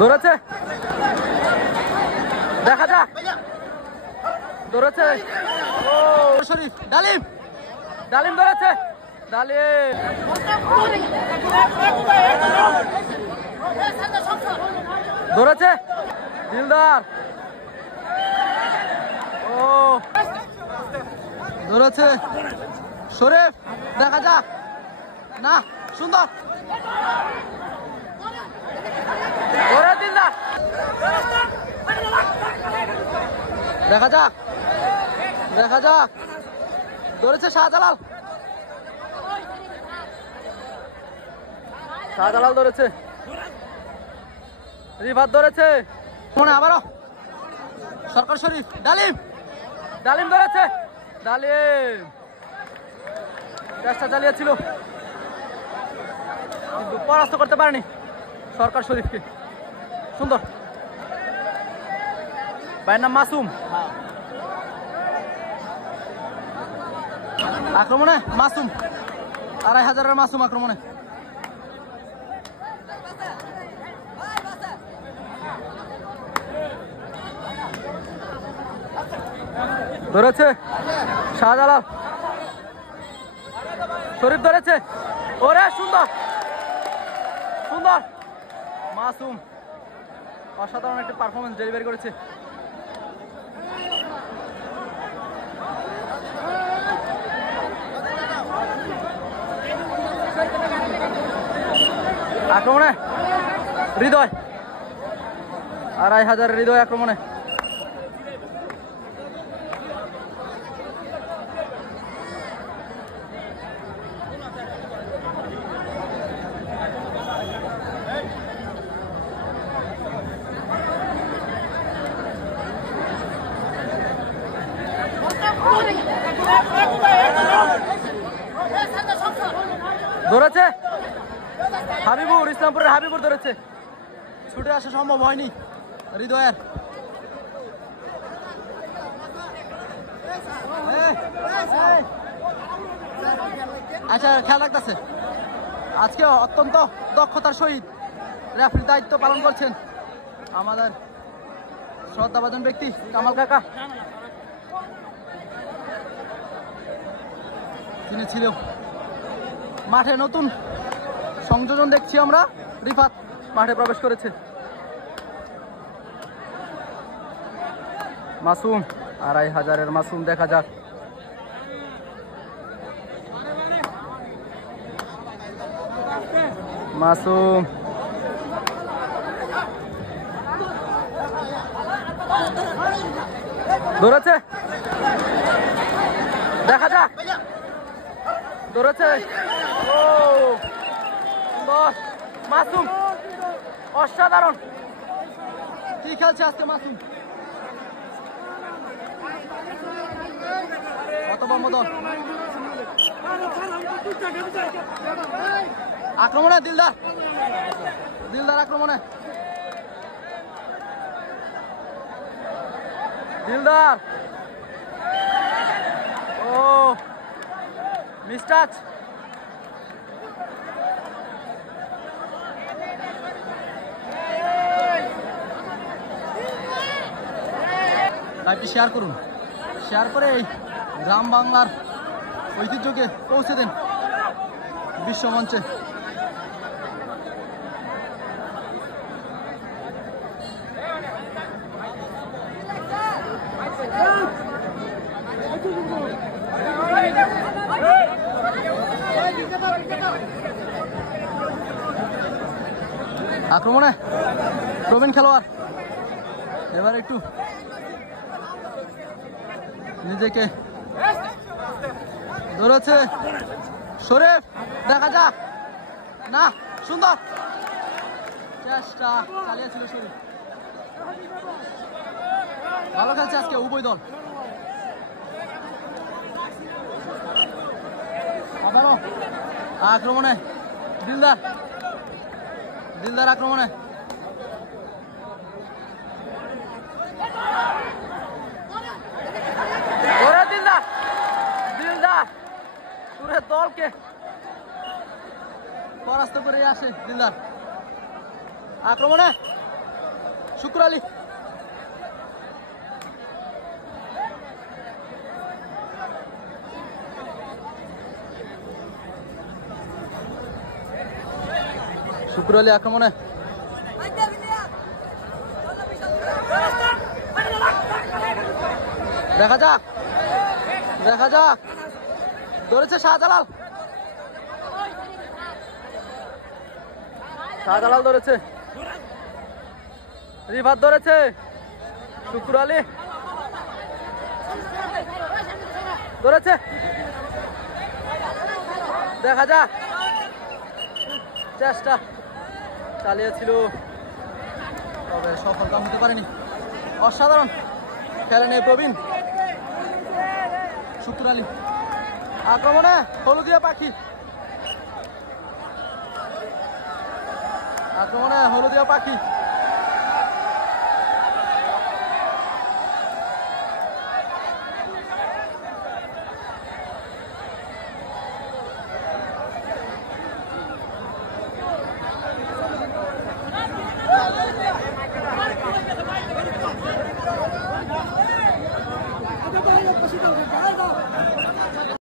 দৌড়াচ্ছে, দেখা যাক। দৌড়াচ্ছে ও শরীফ, ডালিম, ডালিম দৌড়াচ্ছে, ডালিম দৌড়াচ্ছে, দিলদার ও দৌড়াচ্ছে, শরীফ দেখা যাক, না সুন্দর, ওরে দিলদার, দেখা যাক, দেখা যাক। ধরেছে শাহজালাল, শাহজালাল ধরেছে, রিফাত ধরেছে, মনে আবারও সরকার শরীফ, ডালিম, ডালিম ধরেছে, ডালিম চেষ্টা চালিয়েছিল কিন্তু পরাস্ত করতে পারেনি সরকার শরীফকে। সুন্দর, ভাইয়ের নাম মাসুম, আক্রমণে মাসুম, 2500-এর মাসুম আক্রমণে। ধরেছে শাহজালাল, শরীফ ধরেছে, ওরে সুন্দর, সুন্দর, মাসুম অসাধারণ একটা পারফরমেন্স ডেলিভারি করেছে। আক্রমণে হৃদয়, 2500 হৃদয় আক্রমণে। ধরেছে হাবিবুর, ইসলামপুরের হাবিবুর ধরেছে, ছুটে আসা সম্ভব হয়নি হৃদয়ের। আচ্ছা খেয়াল রাখতেছে, আজকে অত্যন্ত দক্ষতার সহিত রেফারির দায়িত্ব পালন করছেন আমাদের শ্রদ্ধাভাজন ব্যক্তি কামাল কাকা। তিনি ছিল মাঠে নতুন সংযোজন দেখছি আমরা, রিফাত মাঠে প্রবেশ করেছে। মাসুম, 2500-এর মাসুম, দেখা যাক। মাসুম ধরেছে, দেখা যাক, ধরেছে ও সুন্দর, মাসুম অসাধারণ, কি খেলছে আজকে মাসুম, কত বম্বদল। আক্রমণে দিলদার, দিলদার আক্রমণে, দিলদার ও মিসটাচ, লাইভটি শেয়ার করুন, শেয়ার করে এই গ্রাম বাংলার ঐতিহ্যকে পৌঁছে দেন বিশ্বমঞ্চে। আক্রমণে প্রবীণ খেলোয়াড়, এবার একটু নিজেকে ধরেছে শরীফ, দেখা যাক, না সুন্দর, চেষ্টা চালিয়েছিল শরীফ, ভালো খেলছে আজকে উভয় দল। আবারও আক্রমণে দিলদার, দিলদার আক্রমণে, ওরে দিলদার, দিলদার পুরো দলকে পরাস্ত করে আসে দিলদার। আক্রমণে শুক্র আলী। শুক্র আলী আক্রমণে, দেখা যাক দেখা যাক, ধরেছে শাহজালাল, শাহজালাল ধরেছে, রিফাত ধরেছে, শুক্র আলী ধরেছে, দেখা যাক, চেষ্টা চালিয়েছিল তবে সফলতা হতে পারেনি। অসাধারণ খেলেন এই প্রবীণ। শুক্র আলী আক্রমণে, হলুদিয়া পাখি আক্রমণে, হলুদিয়া পাখি